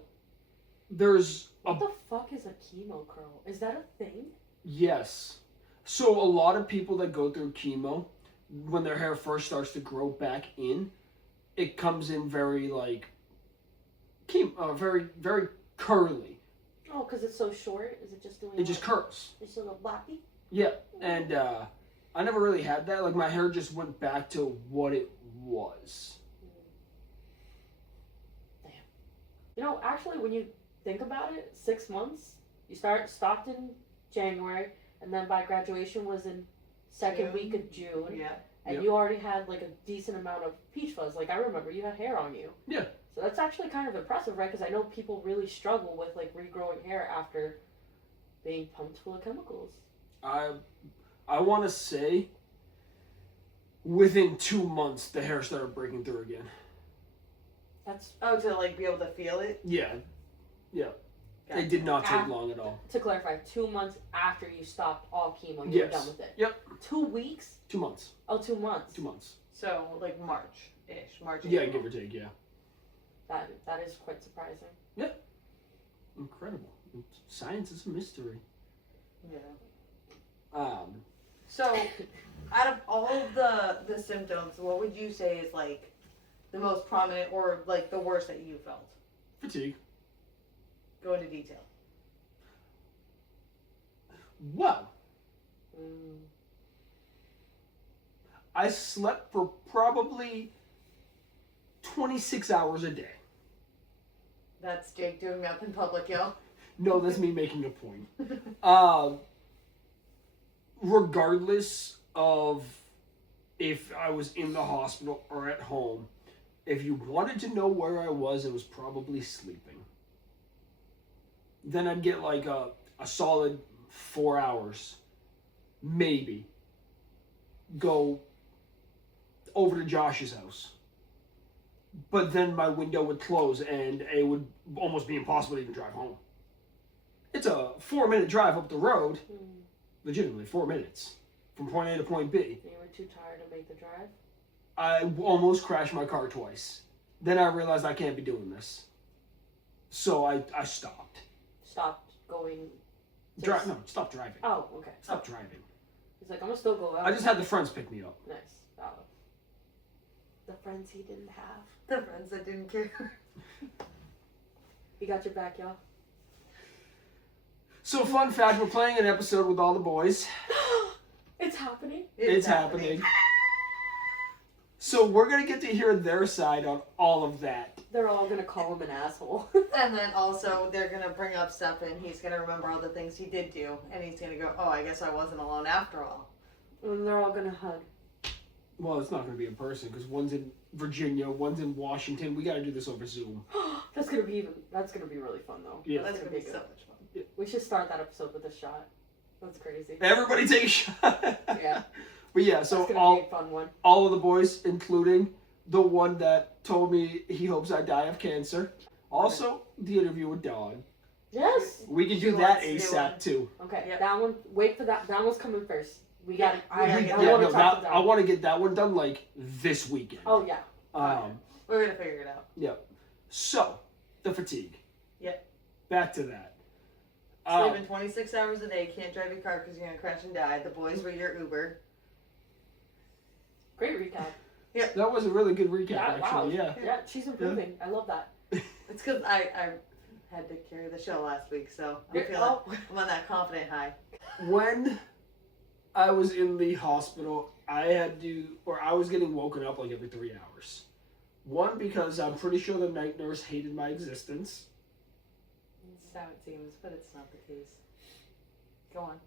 there's What the fuck is a chemo curl? Is that a thing? Yes. So a lot of people that go through chemo, when their hair first starts to grow back in, it comes in very like very very curly. Oh, because it's so short? Is it just doing It just curls. Just a little blocky? Yeah, and I never really had that. Like my hair just went back to what it was. Damn. You know, actually, when you think about it, 6 months. You stopped in January, and then by graduation was in second June. week of June. yeah. And Yep. you already had like a decent amount of peach fuzz. Like I remember you had hair on you. Yeah. So that's actually kind of impressive, right? Because I know people really struggle with like regrowing hair after being pumped full of chemicals. I want to say within 2 months the hair started breaking through again. That's Oh, to like be able to feel it. Yeah. Gotcha. It did not take Ah. long at all. to clarify. 2 months after you stopped all chemo, you were Yes. done with it. Yep. 2 weeks? 2 months. Oh, 2 months. 2 months. So like March-ish. March. Yeah, April. give or take, yeah. That is quite surprising. Incredible. Science is a mystery. Yeah. So, out of all of the symptoms, what would you say is like the most prominent or like the worst that you felt? Fatigue. Go into detail. Well, Mm. I slept for probably 26 hours a day. That's Jake doing math in public, yo. No, that's me making a point. Regardless of if I was in the hospital or at home, if you wanted to know where I was, it was probably sleeping. Then I'd get like a solid 4 hours, maybe, go over to Josh's house. But then my window would close and it would almost be impossible to even drive home. It's a 4-minute drive up the road, legitimately 4 minutes, from point A to point B. You were too tired to make the drive? I almost crashed my car twice. Then I realized I can't be doing this. So I stopped. Stopped going. Stop driving. Oh, okay. Stop driving. He's like, I'm gonna still go out. I just had the friends pick me up. Nice. Oh. The friends he didn't have. The friends that didn't care. He got your back, y'all. So, fun fact, we're playing an episode with all the boys. It's happening. It's happening. So, we're going to get to hear their side on all of that. They're all gonna call him an asshole. And then also they're gonna bring up stuff and he's gonna remember all the things he did do and he's gonna go, oh, I guess I wasn't alone after all. And they're all gonna hug. Well, it's not going to be in person because one's in Virginia, one's in Washington. We got to do this over Zoom. That's gonna be really fun though. Yeah. That's gonna be good. so much fun. We should start that episode with a shot. That's crazy. Everybody take a shot. Yeah. But yeah, so That's gonna be a fun one. all of the boys, including the one that told me he hopes I die of cancer. Also, the interview with Dawn. Yes. We can She do that wants to do ASAP one. too. Okay. Yep. That one. Wait for that. That one's coming first. We got. We gotta get I want to talk to I Dawn. want to get that one done like this weekend. Oh yeah. We're gonna figure it out. Yep. So, the fatigue. Yep. Back to that. Sleeping 26 hours a day, can't drive your car because you're gonna crash and die. The boys were your Uber. Great recap. That was a really good recap, Yeah, actually. wow. Yeah, she's improving. I love that. It's because I had to carry the show last week, so I'm on that confident high. When I was in the hospital, I was getting woken up like every 3 hours. One, because I'm pretty sure the night nurse hated my existence. That's how it seems, but it's not the case. Go on.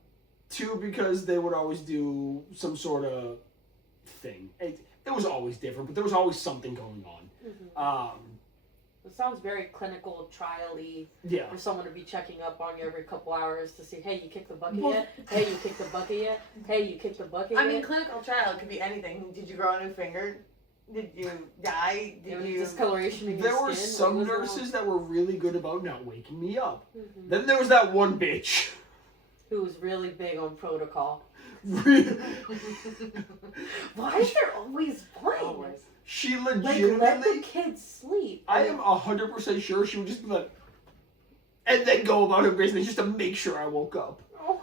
Two, because they would always do some sort of thing. It was always different, but there was always something going on. Mm-hmm. It sounds very clinical, trial-y. Yeah. For someone to be checking up on you every couple hours to see, hey, you kicked the bucket yet? Hey, you kicked the bucket yet? Hey, you kicked the bucket yet? I mean, clinical trial, it could be anything. Did you grow a new finger? Did you die? Did you... discoloration in There your were skin? some What was nurses that were really good about not waking me up. Mm-hmm. Then there was that one bitch. Who was really big on protocol. Really? Why is there always one? Always. She Like, legitimately... let the kids sleep. I am 100% sure she would just be like... And then go about her business just to make sure I woke up. Oh.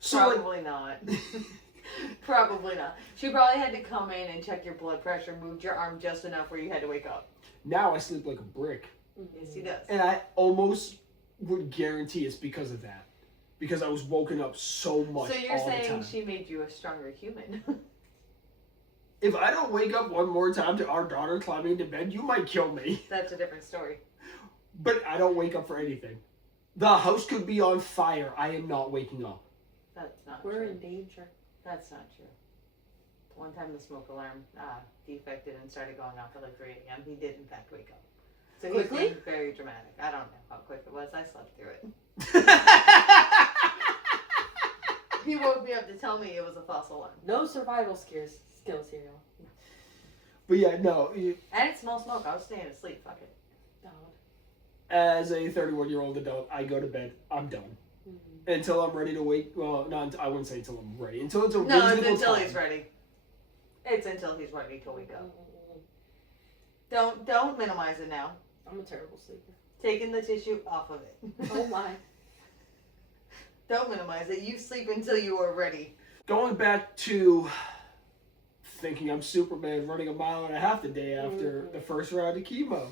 So, Probably not. Probably not. She probably had to come in and check your blood pressure, moved your arm just enough where you had to wake up. now I sleep like a brick. Yes, he does. And I almost would guarantee it's because of that. Because I was woken up so much So you're all the saying time. she made you a stronger human? If I don't wake up one more time to our daughter climbing into bed, you might kill me. That's a different story. But I don't wake up for anything. The house could be on fire. I am not waking up. That's not We're true. in danger. That's not true. One time the smoke alarm defected and started going off at like 3 a.m. He did in fact wake up. So he's Quickly? being very dramatic. I don't know how quick it was. I slept through it. He woke me up to tell me it was a false alarm. No survival skills here, y'all. But yeah, no. I didn't smell smoke. I was staying asleep. Fuck it. God. As a 31-year-old adult, I go to bed. I'm done. Mm-hmm. Until I'm ready to wake. Well, I wouldn't say until I'm ready. Until it's a No, it's reasonable until time. he's ready. It's until he's ready to wake up. Mm-hmm. Don't minimize it now. I'm a terrible sleeper. Taking the tissue off of it. Oh my. Don't minimize it. You sleep until you are ready. Going back to thinking I'm Superman running a mile and a half the day after the first round of chemo.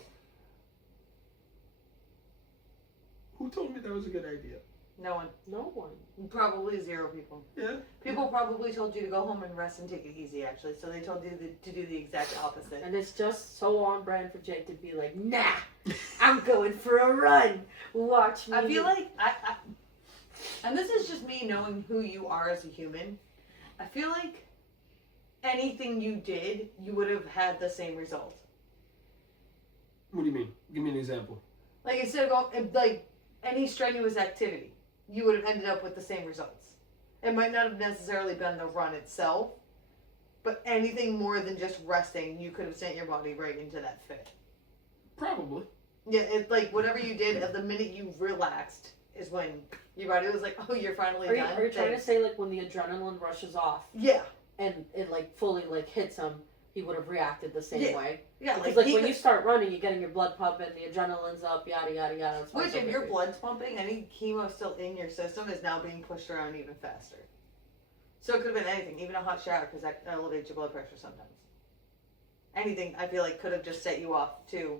Who told me that was a good idea? No one. No one. Probably 0 people. Yeah. People probably told you to go home and rest and take it easy, actually. So they told you to do the exact opposite. And it's just so on brand for Jake to be like, nah, I'm going for a run. Watch me. I feel like, and this is just me knowing who you are as a human, I feel like anything you did, you would have had the same result. What do you mean? Give me an example. Like, instead of going, like, any strenuous activity, you would have ended up with the same results. It might not have necessarily been the run itself, but anything more than just resting, you could have sent your body right into that fit. Probably. Yeah, it's like whatever you did at the minute you relaxed is when your body was like, oh, you're finally Are you done. trying to Thanks. say like when the adrenaline rushes off Yeah. and it like fully like hits him, he would have reacted the same Yeah. way. Yeah, Because like, when you start running, you're getting your blood pumping, the adrenaline's up, yada yada yada. That's why which it's so if your good. blood's pumping, any chemo still in your system is now being pushed around even faster. So it could have been anything, even a hot shower, because that elevates your blood pressure sometimes. Anything, I feel like, could have just set you off too.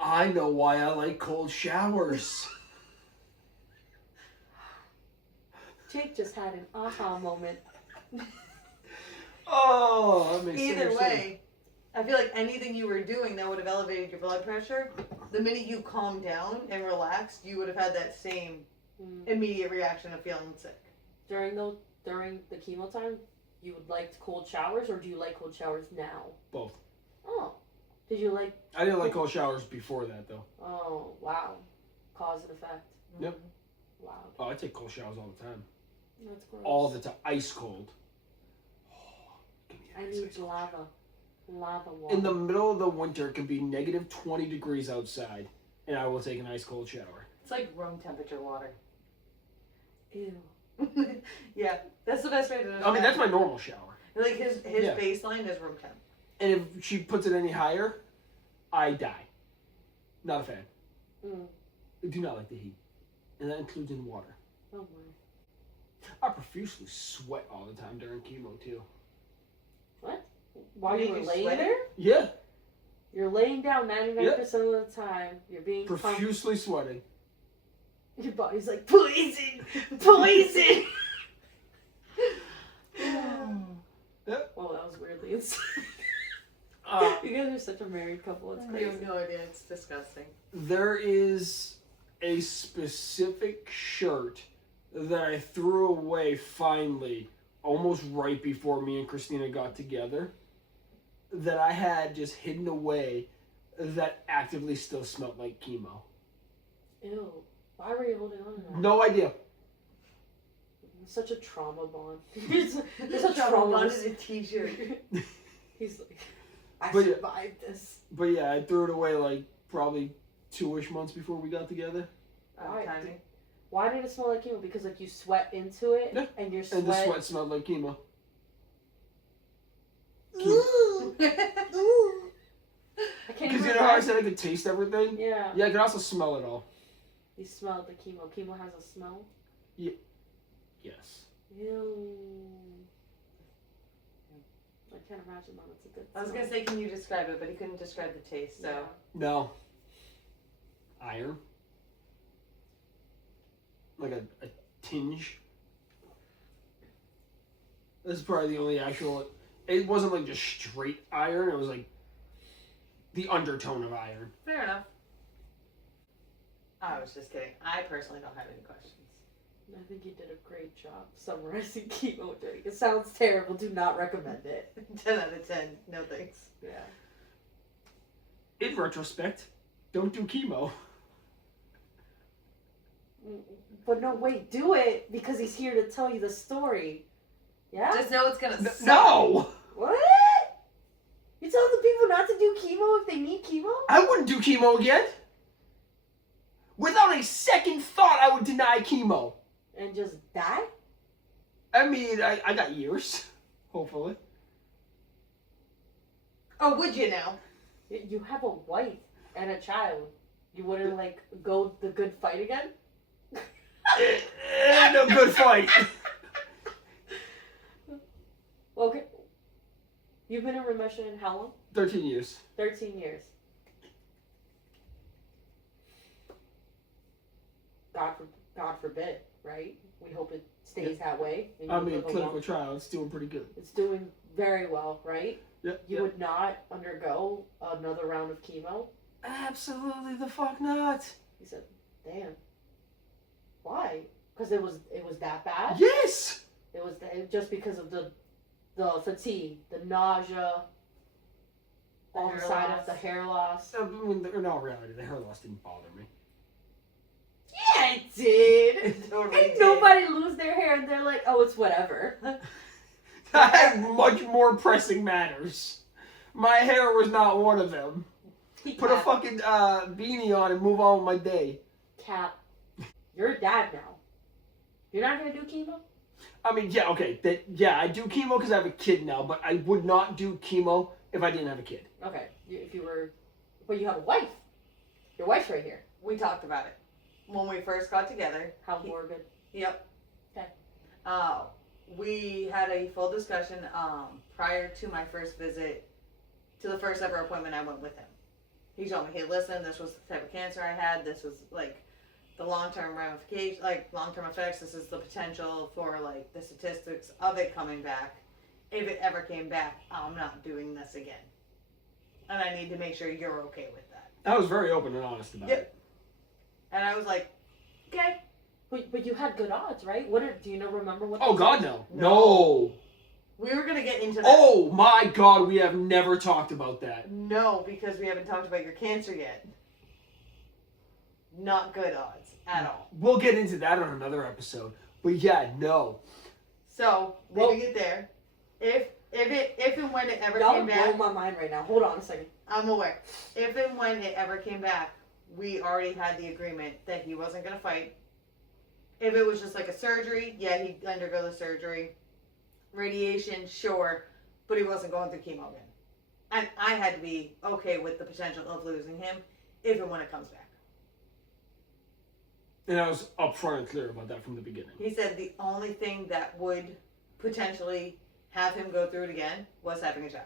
I know why I like cold showers. Jake just had an aha moment. Oh, that makes so Either much way, sense. I feel like anything you were doing that would have elevated your blood pressure, the minute you calmed down and relaxed, you would have had that same immediate reaction of feeling sick. During the chemo time, you would like cold showers, or do you like cold showers now? Both. Oh, did you like? I didn't like cold showers before that though. Oh wow, cause and effect. Yep. Wow, Oh, I take cold showers all the time. that's gross. All the time, ice cold. Oh, give me I an need ice cold. lava water. In the middle of the winter, it can be negative 20 degrees outside, and I will take an ice cold shower. It's like room temperature water. Ew. Yeah, that's the best way to describe I mean, that's my normal shower. Like his Yeah. baseline is room temp. And if she puts it any higher, I die. Not a fan. Mm. I do not like the heat. And that includes in water. Oh my. I profusely sweat all the time during chemo, too. While you Make were you laying sweaty? there, Yeah, you're laying down 99% of the time. You're being pumped. profusely sweating. Your body's like poison, poison. Yep. Oh, that was weirdly insane. Uh, You guys are such a married couple. It's You crazy. have no idea. It's disgusting. there is a specific shirt that I threw away finally, almost right before me and Christina got together, that I had just hidden away that actively still smelled like chemo. Ew. Why were you holding on to that? No idea. Such a trauma bond. It's There's a trauma. wanted a t-shirt. He's like, I But yeah. survived this. But yeah, I threw it away like probably 2-ish months before we got together. Why? Timing. Why did it smell like chemo? Because like you sweat into it, Yeah. and your sweat. And the sweat smelled like chemo. Ooh. I can't Because even you know how I imagine. said I could taste everything? Yeah. Yeah, I could also smell it all. You smelled the chemo. Chemo has a smell. Yes. Ew. I can't imagine that it's a good I was smell. gonna say, can you describe it? But he couldn't describe the taste. So Yeah. No. Iron. Like a tinge. This is probably the only actual. It wasn't like just straight iron. It was like the undertone of iron. fair enough. I was just kidding. I personally don't have any questions. I think you did a great job summarizing chemo during. It sounds terrible. Do not recommend it. 10 out of 10. No thanks. Yeah. In retrospect, don't do chemo. But no, wait, do it because he's here to tell you the story. Yeah? Just know it's gonna suck. No! What? You telling the people not to do chemo if they need chemo? I wouldn't do chemo again. Without a second thought, I would deny chemo. And just die? I mean, I got years. Hopefully. Oh, would you now? You have a wife and a child. You wouldn't like go the good fight again? No good fight. Okay. You've been in remission how long? 13 years. 13 years. God forbid, right? We hope it stays that way. And I you mean, live a clinical long- trial, it's doing pretty good. It's doing very well, right? Yep. You would not undergo another round of chemo? Absolutely the fuck not. He said, damn. Why? Because it was that bad? Yes! It was just because of the fatigue, the nausea, all the hair side loss. of the hair loss. I mean, in all reality, the hair loss didn't bother me. Yeah, it did. It totally Ain't did. nobody lose their hair and they're like, oh, it's whatever. I had much more pressing matters. My hair was not one of them. Put a fucking beanie on and move on with my day. Cap. You're a dad now. You're not gonna do chemo? I mean, yeah, okay. I do chemo because I have a kid now, but I would not do chemo if I didn't have a kid. Okay, if you were, but you have a wife. Your wife's right here. We talked about it when we first got together. How morbid. Yep. Okay. We had a full discussion prior to my first visit, to the first ever appointment I went with him. He told me, hey, listen, this was the type of cancer I had. This was like the long-term ramifications, like long-term effects. This is the potential for like the statistics of it coming back. If it ever came back, I'm not doing this again. And I need to make sure you're okay with that. I was very open and honest about it. And I was like, okay. But you had good odds, right? Do you remember what? Oh God, no. We were gonna get into that. Oh my God, we have never talked about that. No, because we haven't talked about your cancer yet. Not good odds at all. We'll get into that on another episode. But yeah, no. So leaving it there. If and when it ever Y'all came are back, blowing my mind right now. Hold on a second. I'm aware. If and when it ever came back, we already had the agreement that he wasn't gonna fight. If it was just like a surgery, yeah, he'd undergo the surgery. Radiation, sure, but he wasn't going through chemo again. And I had to be okay with the potential of losing him if and when it comes back. And I was upfront and clear about that from the beginning. He said the only thing that would potentially have him go through it again was having a child.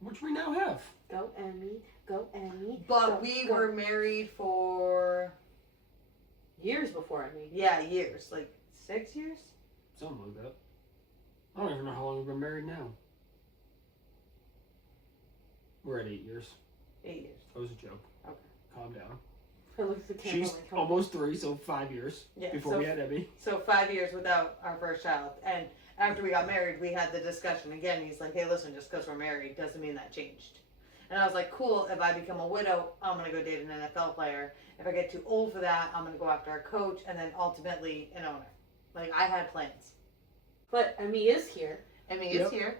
Which we now have. Go Emmy. Go Emmy. But we were married for years before I mean. yeah, years. Like 6 years? Something like that. I don't even know how long we've been married now. We're at 8 years. 8 years. That was a joke. Okay. Calm down. I looked at the camera She's like, oh. almost 3, so 5 years Yeah, before so- we had Emmy. So 5 years without our first child. And after we got married, we had the discussion again. He's like, hey, listen, just because we're married doesn't mean that changed. And I was like, cool, if I become a widow, I'm going to go date an NFL player. If I get too old for that, I'm going to go after a coach and then ultimately an owner. Like, I had plans. But Emmy is here. Emmy Yep. is here.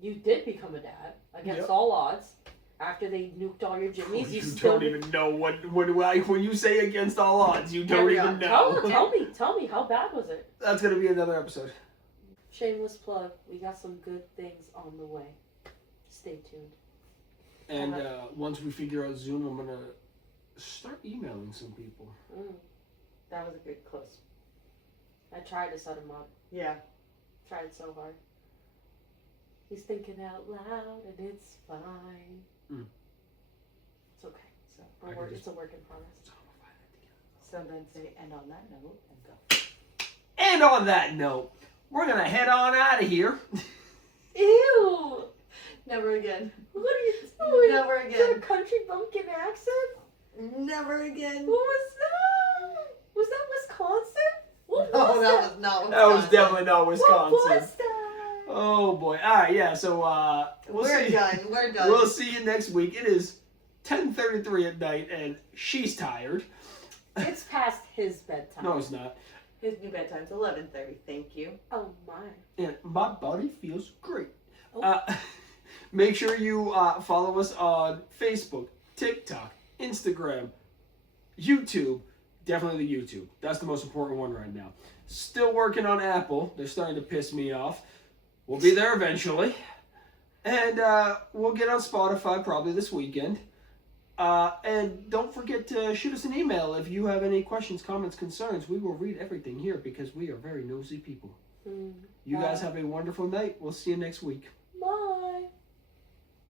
You did become a dad against Yep. all odds. After they nuked all your jimmies, You still don't even know when you say against all odds, you don't Here we even are. know. Tell me, how bad was it? That's going to be another episode. Shameless plug. We got some good things on the way. Stay tuned. And once we figure out Zoom, I'm going to start emailing some people. That was a good close. I tried to set him up. Yeah. Tried so hard. He's thinking out loud, and it's fine. It's okay. So, It's a work in progress. so then say, and on that note, and go. And on that note, we're going to head on out of here. Ew! Never again. What are you doing? Never Is that a again. country bumpkin accent? Never again. What was that? Was that Wisconsin? What No, was that was not Wisconsin. That was definitely not Wisconsin. What was that? Oh boy. Alright, yeah, so We're done. We're done. We'll see you next week. It is 10:33 at night and she's tired. It's past his bedtime. No, it's not. His new bedtime's 11:30. Thank you. Oh my. And my body feels great. Oh. Make sure you follow us on Facebook, TikTok, Instagram, YouTube. Definitely the YouTube. That's the most important one right now. Still working on Apple. They're starting to piss me off. We'll be there eventually. And we'll get on Spotify probably this weekend. And don't forget to shoot us an email if you have any questions, comments, concerns. We will read everything here because we are very nosy people. You guys have a wonderful night. We'll see you next week.